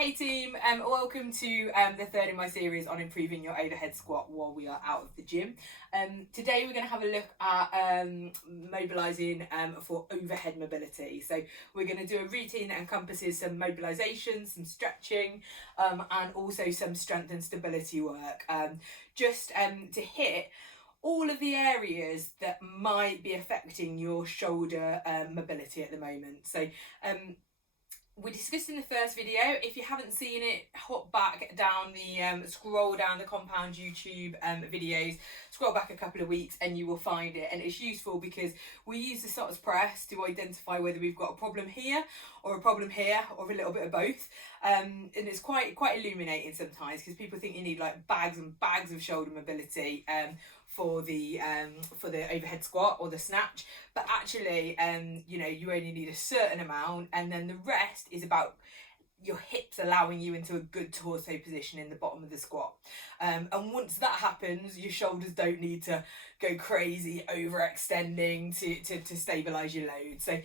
Hey team, welcome to the third in my series on improving your overhead squat while we are out of the gym. Today we're going to have a look at mobilising for overhead mobility. So we're going to do a routine that encompasses some mobilisation, some stretching, and also some strength and stability work, just to hit all of the areas that might be affecting your shoulder mobility at the moment. So we discussed in the first video. If you haven't seen it, hop back down the scroll down the compound YouTube videos, scroll back a couple of weeks and you will find it. And it's useful because we use the SOTS press to identify whether we've got a problem here or a problem here or a little bit of both, and it's quite illuminating sometimes because people think you need like bags and bags of shoulder mobility for the overhead squat or the snatch, but actually you know, you only need a certain amount, and then the rest is about your hips allowing you into a good torso position in the bottom of the squat, and once that happens, your shoulders don't need to go crazy overextending to stabilize your load. So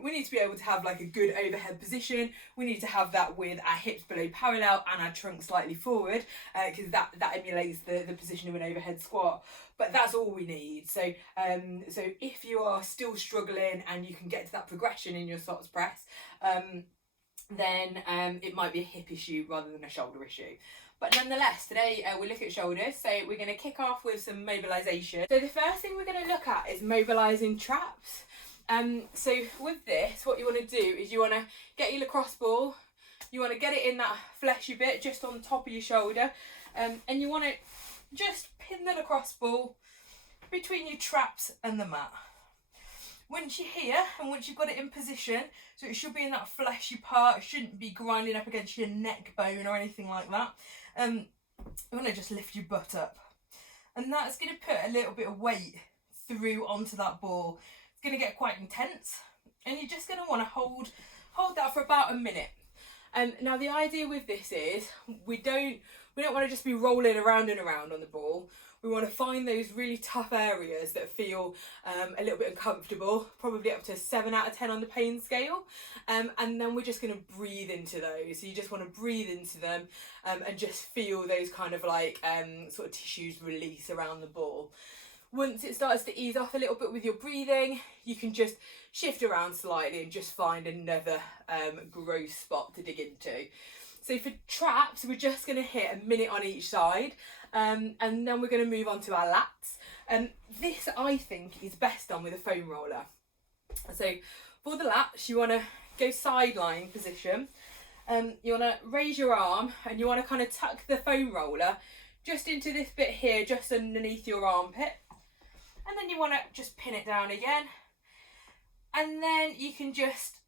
we need to be able to have like a good overhead position. We need to have that with our hips below parallel and our trunk slightly forward, because that emulates the position of an overhead squat. But that's all we need. So so if you are still struggling and you can get to that progression in your SOTS press, then it might be a hip issue rather than a shoulder issue. But nonetheless, today we look at shoulders, so we're going to kick off with some mobilisation. So the first thing we're going to look at is mobilising traps. So with this, what you want to do is you want to get your lacrosse ball, you want to get it in that fleshy bit just on the top of your shoulder, and you want to just pin the lacrosse ball between your traps and the mat. Once you're here and once you've got it in position, so it should be in that fleshy part, it shouldn't be grinding up against your neck bone or anything like that. You want to just lift your butt up, and that's going to put a little bit of weight through onto that ball. It's going to get quite intense, and you're just going to want to hold that for about a minute. Now the idea with this is we don't want to just be rolling around and around on the ball. We want to find those really tough areas that feel a little bit uncomfortable, probably up to 7 out of 10 on the pain scale. And then we're just going to breathe into those. So you just want to breathe into them and just feel those kind of like sort of tissues release around the ball. Once it starts to ease off a little bit with your breathing, you can just shift around slightly and just find another gross spot to dig into. So for traps, we're just going to hit a minute on each side, and then we're going to move on to our lats. This, I think, is best done with a foam roller. So for the lats, you want to go side lying position. You want to raise your arm, and you want to kind of tuck the foam roller just into this bit here, just underneath your armpit. And then you want to just pin it down again. And then you can just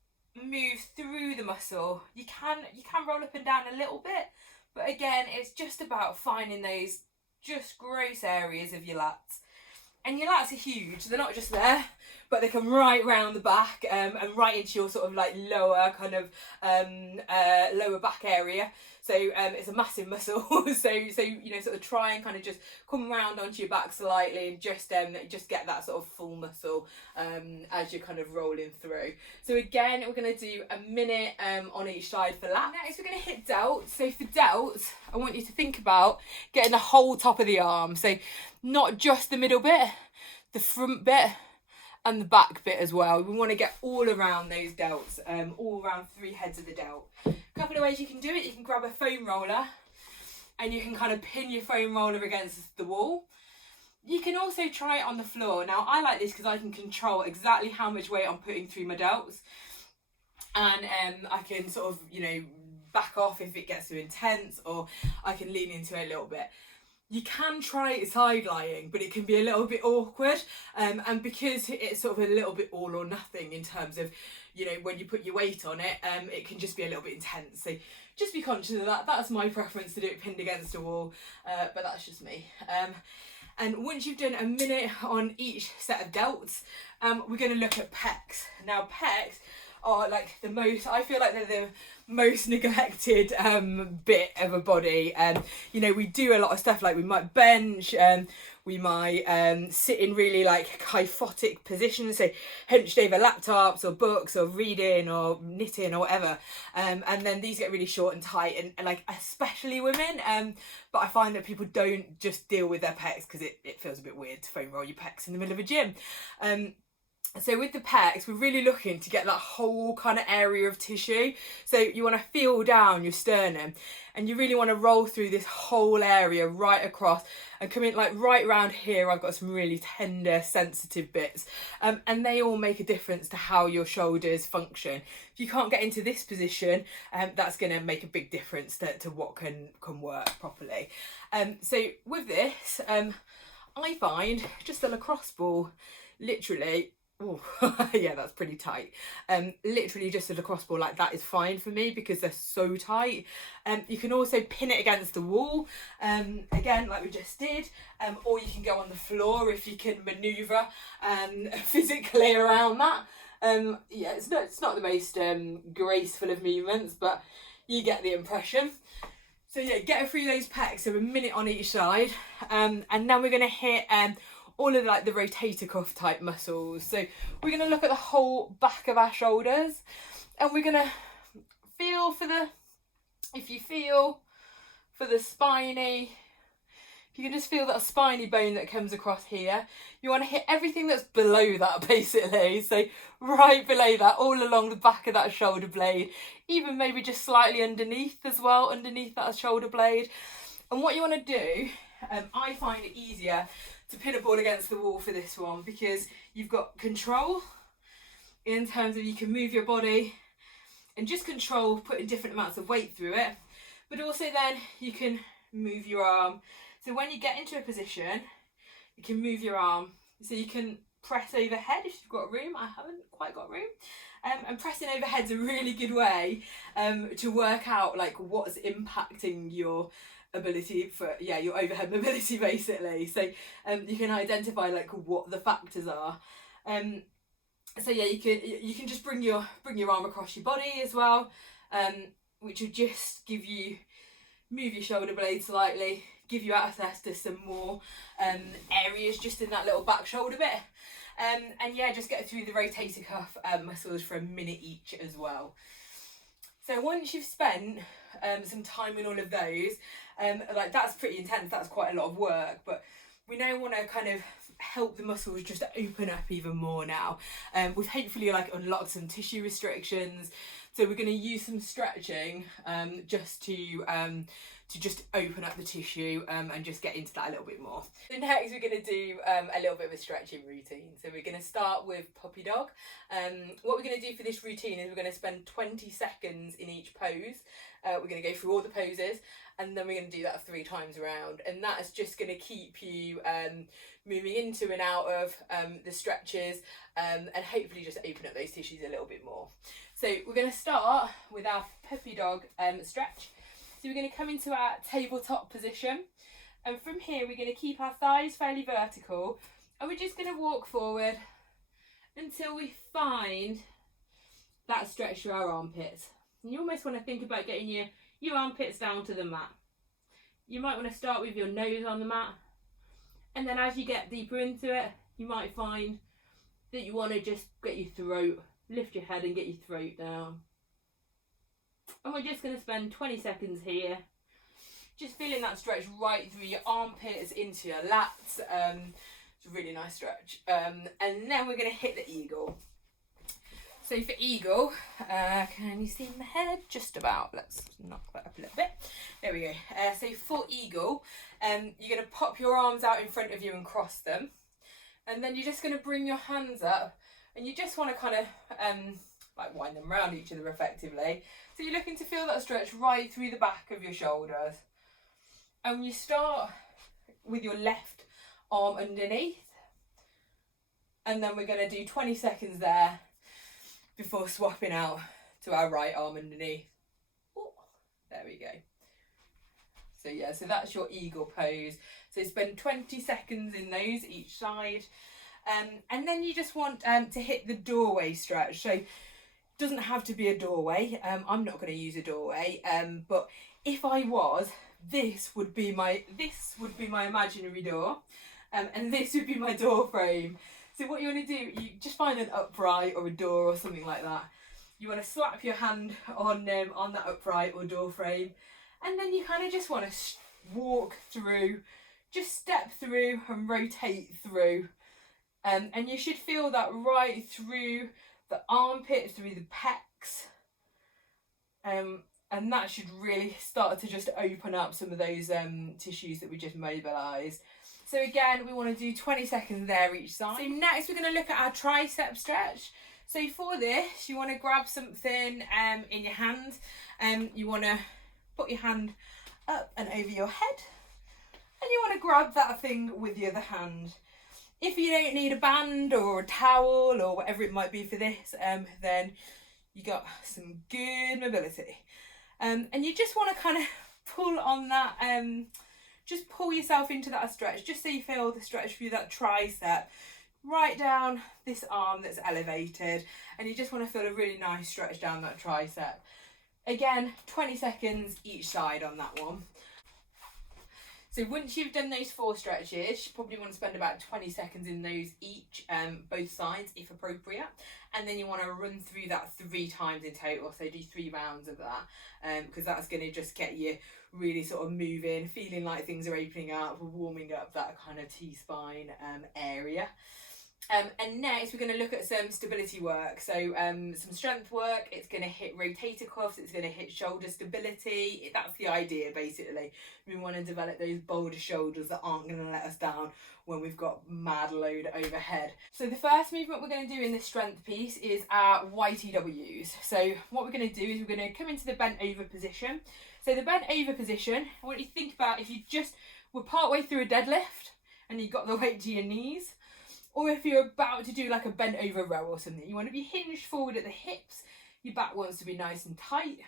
move through the muscle. You can roll up and down a little bit, but again, it's just about finding those just gross areas of your lats. And your lats are huge. They're not just there, but they come right round the back and right into your sort of like lower kind of lower back area. So it's a massive muscle. so you know, sort of try and kind of just come round onto your back slightly and just get that sort of full muscle as you're kind of rolling through. So again, we're going to do a minute on each side for lat. Next, we're going to hit delts. So for delts, I want you to think about getting the whole top of the arm. So not just the middle bit, the front bit, and the back bit as well. We want to get all around those delts, all around 3 heads of the delt. A couple of ways you can do it. You can grab a foam roller and you can kind of pin your foam roller against the wall. You can also try it on the floor. Now I like this because I can control exactly how much weight I'm putting through my delts, and I can sort of, you know, back off if it gets too intense, or I can lean into it a little bit. You can try it side lying, but it can be a little bit awkward, and because it's sort of a little bit all or nothing in terms of, you know, when you put your weight on it, it can just be a little bit intense. So just be conscious of that. That's my preference, to do it pinned against a wall, but that's just me. And once you've done a minute on each set of delts, we're going to look at pecs. Now pecs are like I feel like they're the most neglected bit of a body. You know, we do a lot of stuff like we might bench, we might sit in really like kyphotic positions, so hunched over laptops or books or reading or knitting or whatever, and then these get really short and tight, and like especially women, but I find that people don't just deal with their pecs because it feels a bit weird to foam roll your pecs in the middle of a gym. So with the pecs, we're really looking to get that whole kind of area of tissue. So you want to feel down your sternum, and you really want to roll through this whole area right across and come in like right around here. I've got some really tender, sensitive bits, and they all make a difference to how your shoulders function. If you can't get into this position, that's going to make a big difference to what can work properly. So with this, I find just a lacrosse ball, literally. Oh, yeah, that's pretty tight. Literally just a lacrosse ball like that is fine for me because they're so tight. You can also pin it against the wall, again, like we just did, or you can go on the floor if you can manoeuvre physically around that. Yeah, it's not the most graceful of movements, but you get the impression. So yeah, get through those pecs, so a minute on each side, and then we're going to hit all of like the rotator cuff type muscles. So we're going to look at the whole back of our shoulders, and we're going to feel for the, if you feel for the spiny, if you can just feel that spiny bone that comes across here, you want to hit everything that's below that basically. So right below that, all along the back of that shoulder blade, even maybe just slightly underneath as well, underneath that shoulder blade. And what you want to do, I find it easier to pin a ball against the wall for this one because you've got control in terms of you can move your body and just control putting different amounts of weight through it, but also then you can move your arm. So when you get into a position, you can move your arm, so you can press overhead if you've got room. I haven't quite got room, and pressing overhead's a really good way to work out like what's impacting your ability for your overhead mobility basically. So you can identify like what the factors are. So yeah, you can just bring your arm across your body as well, which will just move your shoulder blade slightly, give you access to some more areas just in that little back shoulder bit, and yeah, just get through the rotator cuff muscles for a minute each as well. So once you've spent some time in all of those, like that's pretty intense, that's quite a lot of work, but we now want to kind of help the muscles just open up even more now. We've hopefully like unlocked some tissue restrictions, so we're going to use some stretching just to just open up the tissue and just get into that a little bit more. So next we're going to do a little bit of a stretching routine. So we're going to start with Puppydog. What we're going to do for this routine is we're going to spend 20 seconds in each pose. We're going to go through all the poses, and then we're going to do that 3 times around, and that is just going to keep you moving into and out of the stretches, and hopefully just open up those tissues a little bit more. So we're going to start with our Puppydog stretch. So we're going to come into our tabletop position, and from here we're going to keep our thighs fairly vertical, and we're just going to walk forward until we find that stretch through our armpits. And you almost want to think about getting your armpits down to the mat. You might want to start with your nose on the mat, and then as you get deeper into it, you might find that you want to just get your throat, lift your head and get your throat down. And we're just going to spend 20 seconds here, just feeling that stretch right through your armpits into your lats. It's a really nice stretch. And then we're going to hit the eagle. So for eagle, can you see my head? Just about. Let's knock that up a little bit. There we go. So for eagle, you're going to pop your arms out in front of you and cross them. And then you're just going to bring your hands up, and you just want to kind of like wind them around each other effectively. So you're looking to feel that stretch right through the back of your shoulders. And you start with your left arm underneath, and then we're going to do 20 seconds there before swapping out to our right arm underneath. Ooh, there we go. So yeah, so that's your eagle pose. So spend 20 seconds in those each side. And then you just want to hit the doorway stretch. So Doesn't have to be a doorway. I'm not going to use a doorway, but if I was, this would be my imaginary door, and this would be my door frame. So what you want to do, you just find an upright or a door or something like that. You want to slap your hand on that upright or door frame, and then you kind of just want to walk through, just step through and rotate through, and you should feel that right through the armpit, through the pecs, and that should really start to just open up some of those tissues that we just mobilised. So again, we want to do 20 seconds there each side. So next we're going to look at our tricep stretch. So for this, you want to grab something in your hand, you want to put your hand up and over your head, and you want to grab that thing with the other hand. If you don't need a band or a towel or whatever it might be for this, then you got some good mobility. And you just want to kind of pull on that, just pull yourself into that stretch, just so you feel the stretch through that tricep, right down this arm that's elevated, and you just want to feel a really nice stretch down that tricep. Again, 20 seconds each side on that one. So once you've done those 4 stretches, you probably want to spend about 20 seconds in those each, both sides if appropriate. And then you want to run through that 3 times in total. So do 3 rounds of that, because that's going to just get you really sort of moving, feeling like things are opening up, warming up that kind of T-spine area. And next we're going to look at some stability work, so some strength work. It's going to hit rotator cuffs, it's going to hit shoulder stability. That's the idea basically. We want to develop those bolder shoulders that aren't going to let us down when we've got mad load overhead. So the first movement we're going to do in this strength piece is our YTWs. So what we're going to do is we're going to come into the bent over position. So the bent over position, I want you to think about if you just were part way through a deadlift and you got the weight to your knees, or if you're about to do like a bent over row or something, you want to be hinged forward at the hips, your back wants to be nice and tight.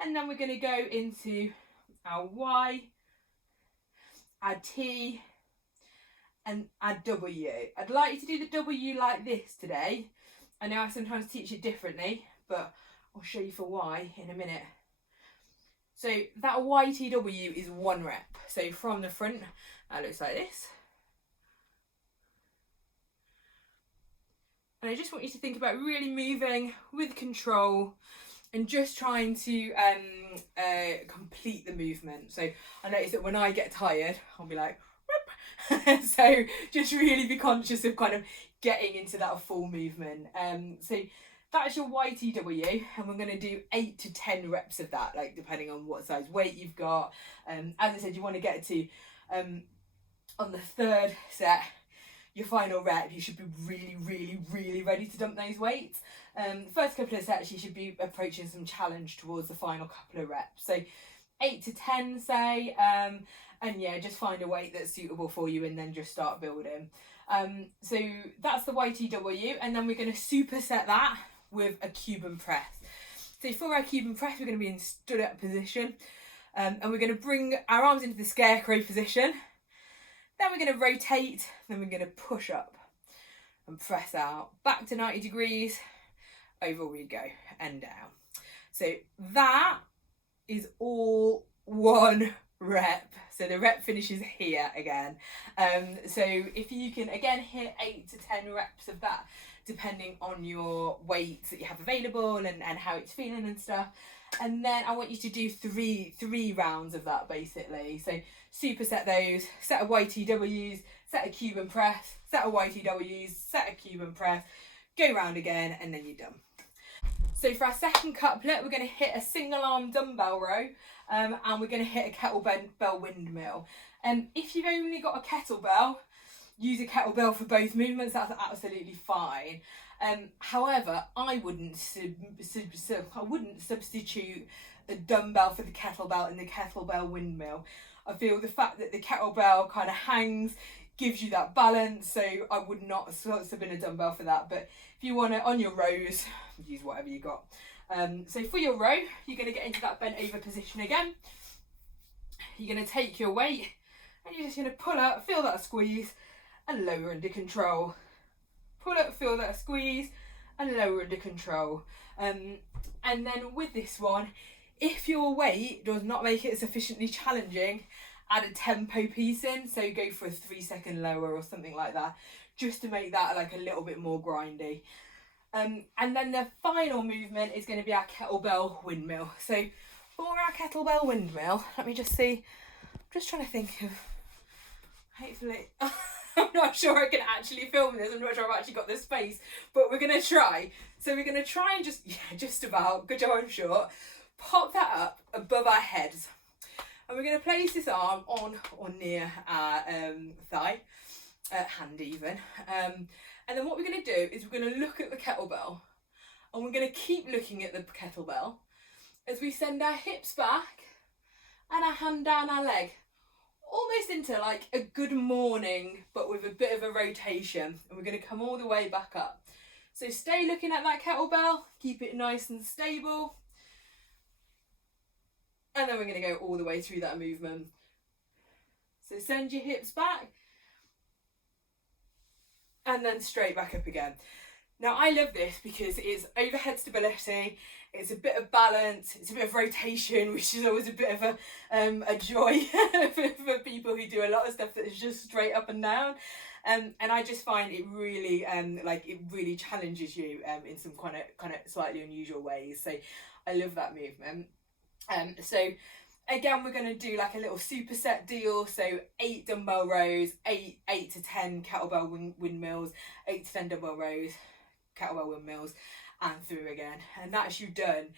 And then we're going to go into our Y, our T, and our W. I'd like you to do the W like this today. I know I sometimes teach it differently, but I'll show you for Y in a minute. So that YTW is 1 rep. So from the front, that looks like this. And I just want you to think about really moving with control and just trying to complete the movement. So I notice that when I get tired, I'll be like, whoop. So just really be conscious of kind of getting into that full movement. So that's your YTW, and we're going to do 8 to 10 reps of that, like depending on what size weight you've got. As I said, you want to get to, on the 3rd set, your final rep, you should be really ready to dump those weights. First couple of sets, you should be approaching some challenge towards the final couple of reps. So 8 to 10, say, and yeah, just find a weight that's suitable for you and then just start building. So that's the YTW, and then we're going to superset that with a Cuban press. So for our Cuban press, we're going to be in stood up position, and we're going to bring our arms into the scarecrow position. Then we're going to rotate, then we're going to push up and press out, back to 90 degrees, over we go, and down. So that is all 1 rep. So the rep finishes here again. So if you can, again, hit 8 to 10 reps of that, depending on your weights that you have available and how it's feeling and stuff. And then I want you to do three rounds of that basically. So superset those, set of YTWs, set a Cuban press, set of YTWs, set a Cuban press, go round again, and then you're done. So for our second couplet, we're going to hit a single arm dumbbell row, and we're going to hit a kettlebell windmill. And if you've only got a kettlebell, use a kettlebell for both movements, that's absolutely fine. However, I wouldn't substitute a dumbbell for the kettlebell in the kettlebell windmill. I feel the fact that the kettlebell kind of hangs gives you that balance, so I would not sub in a dumbbell for that. But if you want to, on your rows, use whatever you got. So for your row, you're going to get into that bent over position again. You're going to take your weight and you're just going to pull up, feel that squeeze, and lower under control. Pull up, feel that squeeze, and lower under control. And then with this one, if your weight does not make it sufficiently challenging, add a tempo piece in, so go for a 3-second lower or something like that, just to make that like a little bit more grindy. And then the final movement is going to be our kettlebell windmill. So for our kettlebell windmill, let me just see, I'm just trying to think of, hopefully, I'm not sure I can actually film this, I'm not sure I've actually got the space, but we're going to try. So we're going to try and just about, good job I'm short, pop that up above our heads. And we're going to place this arm on or near our thigh, hand even. And then what we're going to do is we're going to look at the kettlebell, and we're going to keep looking at the kettlebell as we send our hips back and our hand down our leg, almost into like a good morning, but with a bit of a rotation. And we're going to come all the way back up. So stay looking at that kettlebell, keep it nice and stable. And then we're going to go all the way through that movement. So send your hips back and then straight back up again. Now I love this because it's overhead stability, it's a bit of balance, it's a bit of rotation, which is always a bit of a joy for people who do a lot of stuff that is just straight up and down. And I just find it really it really challenges you in some kind of slightly unusual ways. So I love that movement. So again, we're going to do like a little superset deal. So 8 dumbbell rows, 8 to 10 kettlebell windmills, 8 to 10 dumbbell rows, kettlebell windmills, and through again. And that's you done.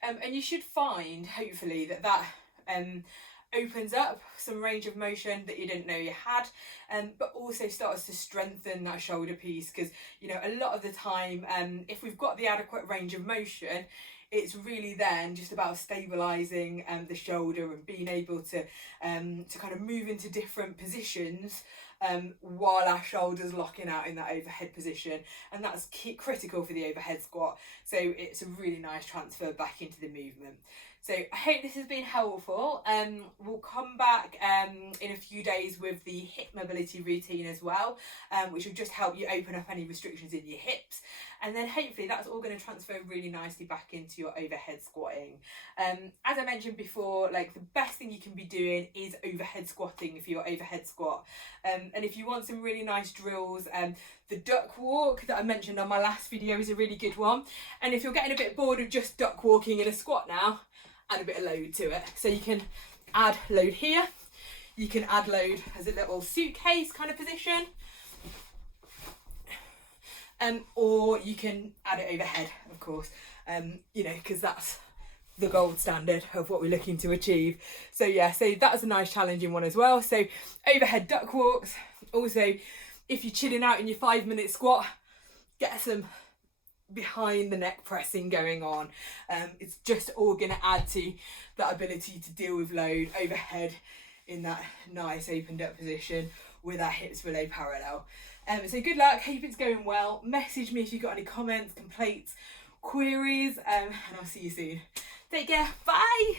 And you should find, hopefully, that opens up some range of motion that you didn't know you had, but also starts to strengthen that shoulder piece, because you know, a lot of the time, if we've got the adequate range of motion, it's really then just about stabilising the shoulder and being able to kind of move into different positions while our shoulders locking out in that overhead position, and that's critical for the overhead squat. So it's a really nice transfer back into the movement. So I hope this has been helpful. We'll come back in a few days with the hip mobility routine as well, which will just help you open up any restrictions in your hips. And then hopefully that's all going to transfer really nicely back into your overhead squatting. As I mentioned before, like the best thing you can be doing is overhead squatting for your overhead squat. And if you want some really nice drills, the duck walk that I mentioned on my last video is a really good one. And if you're getting a bit bored of just duck walking in a squat now, add a bit of load to it. So you can add load here, you can add load as a little suitcase kind of position, or you can add it overhead, of course, you know, because that's the gold standard of what we're looking to achieve. So yeah, so that's a nice challenging one as well. So overhead duck walks. Also, if you're chilling out in your 5-minute squat, get some behind the neck pressing going on. It's just all going to add to that ability to deal with load overhead in that nice opened up position with our hips below parallel. So good luck, hope it's going well. Message me if you've got any comments, complaints, queries, and I'll see you soon. Take care, bye.